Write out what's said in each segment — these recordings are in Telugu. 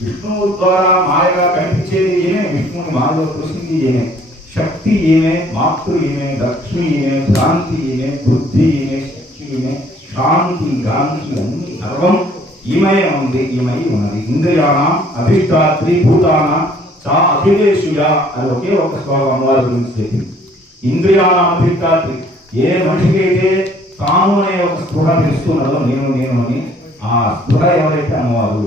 విష్ణువు ద్వారా మాయగా కనిపించేది ఏమే, విష్ణువుని మాయలో చూసింది ఏమే, శక్తి ఏమే, మాతృ ఏమే, లక్ష్మి ఏమే, భ్రాంతి ఏమే, బుద్ధి ఏమే, శక్తి ఏమే, శాంతి గాంతి అన్ని సర్వం ఈమయ ఉంది, ఈమై ఉన్నది. ఇంద్రియాణం అభిష్టాత్రి భూతాన చా అఖిలేషుయ అని ఒకే ఒక శ్లోకం అమ్మవారి గురించి చెప్పింది. ఇంద్రియాణం అభిష్టాత్రి, ఏ మనిషికి అయితే తాను అనే ఒక స్పృహ తెలుస్తున్నదో నేను అని, ఆ స్పృహ ఎవరైతే అమ్మవారు.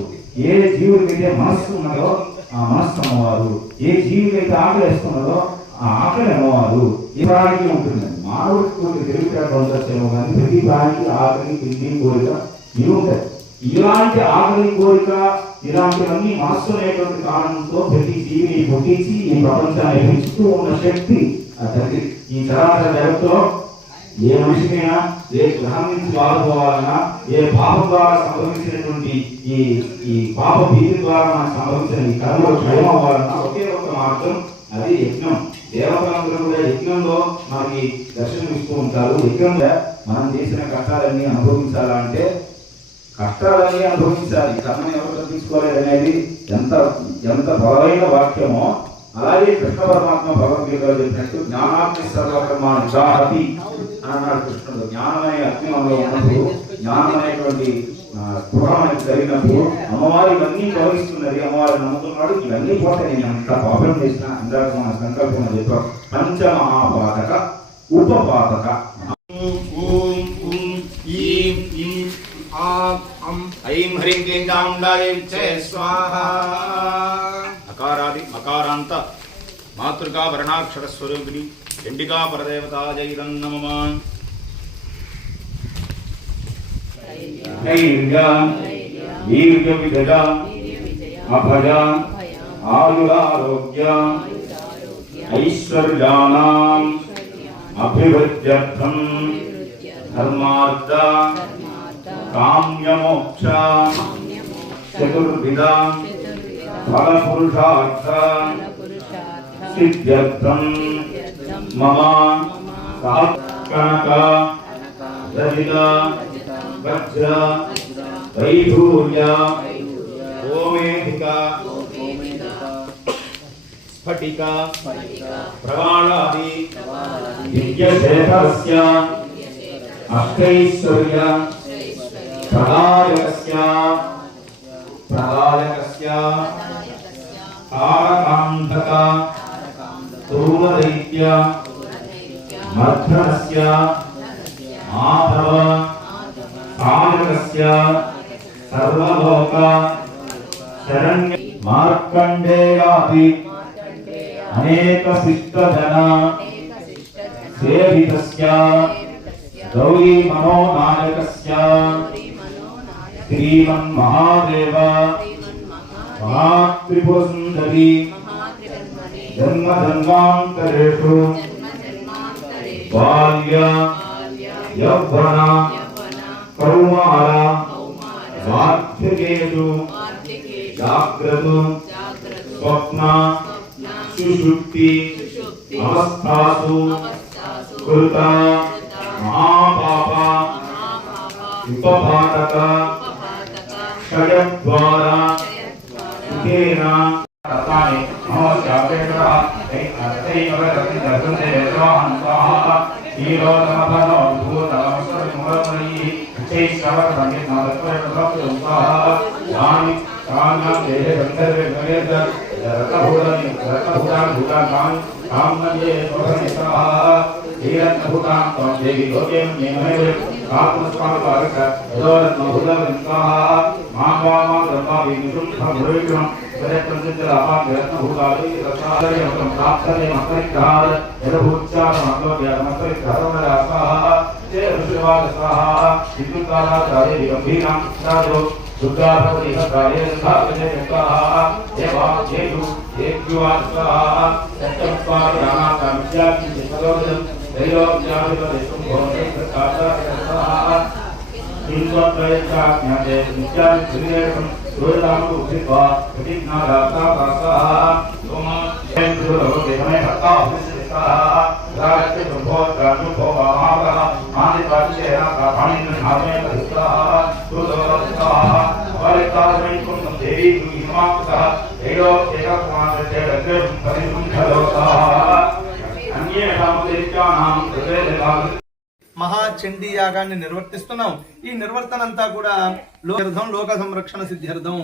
ఏ జీవుడికైతే మనస్సు ఉన్నదో ఆ మనస్సు అమ్మవారు. ఏ జీవులైతే ఆకలి వేస్తున్నదో ఆ ఆకలి అమ్మవారు. ఈ ప్రాణికి ఉంటుంది. మానవుడికి కొన్ని తెలివితేటలు ఉండొచ్చేమో కానీ ప్రతి ప్రాణికి ఆకలి, తిండి, కోరిక ఇవి ఉంటాయి. ఇలాంటి ఆకలి, కోరిక ఇలాంటివన్నీ మనస్సు అనేటువంటి కారణంతో ప్రతి జీవిని పుట్టించి ఈ ప్రపంచాన్ని పెంచుతూ ఉన్న శక్తి ఆ తల్లి. ఈ చరాచర జగత్తులో ఏ మనిషికైనా ఏ గ్రహం నుంచి బాధపోవాలన్నా, ఏ పాపం ద్వారా సంభవించినటువంటి ఈ పాప భీతి ద్వారా మనకు సంభవించిన ఈ కర్మలు క్షయం అవ్వాలన్నా ఒకే ఒక మార్గం, అది యజ్ఞం. దేవతలందరూ కూడా యజ్ఞంలో మనకి దర్శనమిస్తూ ఉంటారు. యజ్ఞంగా మనం చేసిన కష్టాలన్నీ అనుభవించాలంటే కష్టాలన్నీ అనుభవించాలి, కర్మని ఎవరు తీసుకోలేదు అనేది ఎంత బలమైన వాక్యమో, అలాగే కృష్ణ పరమాత్మ భగవద్గీతలో చెప్పినట్టు జ్ఞానాగ్ని సర్వకర్మాణి జాహతి అన్నాడు కృష్ణుడు. జ్ఞానమనే అగ్నిలో ఉన్నప్పుడు, జ్ఞానమైనటువంటి స్పృహ మనకి కలిగినప్పుడు అమ్మవారి ఇవన్నీ ప్రవహిస్తున్నది. అమ్మవారి నమ్ముతున్నాడు, ఇవన్నీ పోతే నేను ఎంత పాపం చేసిన ఇందాక మన సంకల్పం చెప్పాం. పంచమహాపాతక ఉపపాతక ఐం హ్రీం క్లీం చాముండాయై స్వాహా. అకారాది మకారాంత మాతృకా వర్ణాక్షర స్వరూపిణి చండికా పరదేవతాజై నమః. వీర్య విజయ అభయ ఆయురారోగ్య ఐశ్వర్యానాం అభివృద్ధ్యర్థం ధర్మార్థ కామ్యమోక్ష చతుర్విధ ఫలపురుషార్థ సిద్ధ్యర్థం మమ కనక రజిత వజ్ర వైఢూర్య గోమేధిక స్ఫటిక ప్రవాళాది దివ్యశేఖరస్య అష్టైశ్వర్య ప్రదాయకస్య తారకాంధక ధూమదైత్య మర్ధనస్య మాధవ తారకస్య సర్వలోక శరణ్య మార్కండేయాది అనేక శిష్టజన సేవితస్య గౌరీ మనోనాయకస్య శ్రీమన్మహాదేవ మహాత్రిపురసుందరి జన్మజన్మాంతరేషు బాల్య యౌవన కౌమార వార్ధకేషు జాగ్రత్త స్వప్న సుషుప్తి అవస్థాసు కృత మహాపాప ఉపపాతక క్షయద్వార సుఖేన రతాని నమస్కారేణ ఐతైవ రతిదర్శనే రహంతః ఈరోధనపనో భూతనమస్కరిమురమయి చైశ్రవ సంగీతనరత్వయప్రభుతః యాని కామ్యం దేహే గంధర్వే గణేత రతభూతాన్ భూతాన్ కామ్యే స్వధనితః ఏరత్నభూతాన్ త్వం దేవి లోకే మేమనే ఆత్మస్వామికారక యదోరత్నభూతవింకాః మాంవామా బ్రహ్మావి నిషుంభభృవిక్రం స్వరత్నచిత్తరాపాగ్రత్నభూతాది రత్నాదయమతం ప్రాప్తనే మత్పరిగ్రహాద యదభూత్యానమత్పరిగ్రహరమరాసాః తే ఋషివాద స్వాహా విద్యుత్కారాచార్య గంభీరాం రాజో దుర్గాపతి హృదయ స్థాపనే యత్తాః దేవా జేయు ఏక్యువాస్వాహ సత్యస్వామి రామాకామిత్యాకి మహాచండీ యాగాన్ని నిర్వర్తిస్తున్నాం. ఈ నిర్వర్తన అంతా కూడా లోక సంరక్షణ సిద్ధ్యర్థం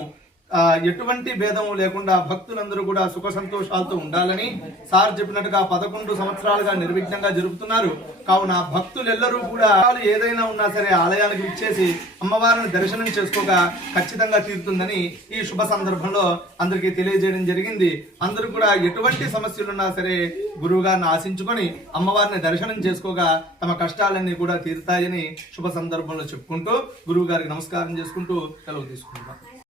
ఎటువంటి భేదము లేకుండా భక్తులందరూ కూడా సుఖ సంతోషాలతో ఉండాలని సార్ చెప్పినట్టుగా 11 సంవత్సరాలుగా నిర్విఘ్నంగా జరుపుతున్నారు. కావున భక్తులెల్లరూ కూడా ఏదైనా ఉన్నా సరే ఆలయానికి విచ్చేసి అమ్మవారిని దర్శనం చేసుకోక ఖచ్చితంగా తీరుతుందని ఈ శుభ సందర్భంలో అందరికీ తెలియజేయడం జరిగింది. అందరూ కూడా ఎటువంటి సమస్యలున్నా సరే గురువు గారిని ఆశించుకొని అమ్మవారిని దర్శనం చేసుకోగా తమ కష్టాలన్నీ కూడా తీరుతాయని శుభ సందర్భంలో చెప్పుకుంటూ గురువు గారికి నమస్కారం చేసుకుంటూ సెలవు తీసుకుంటాం.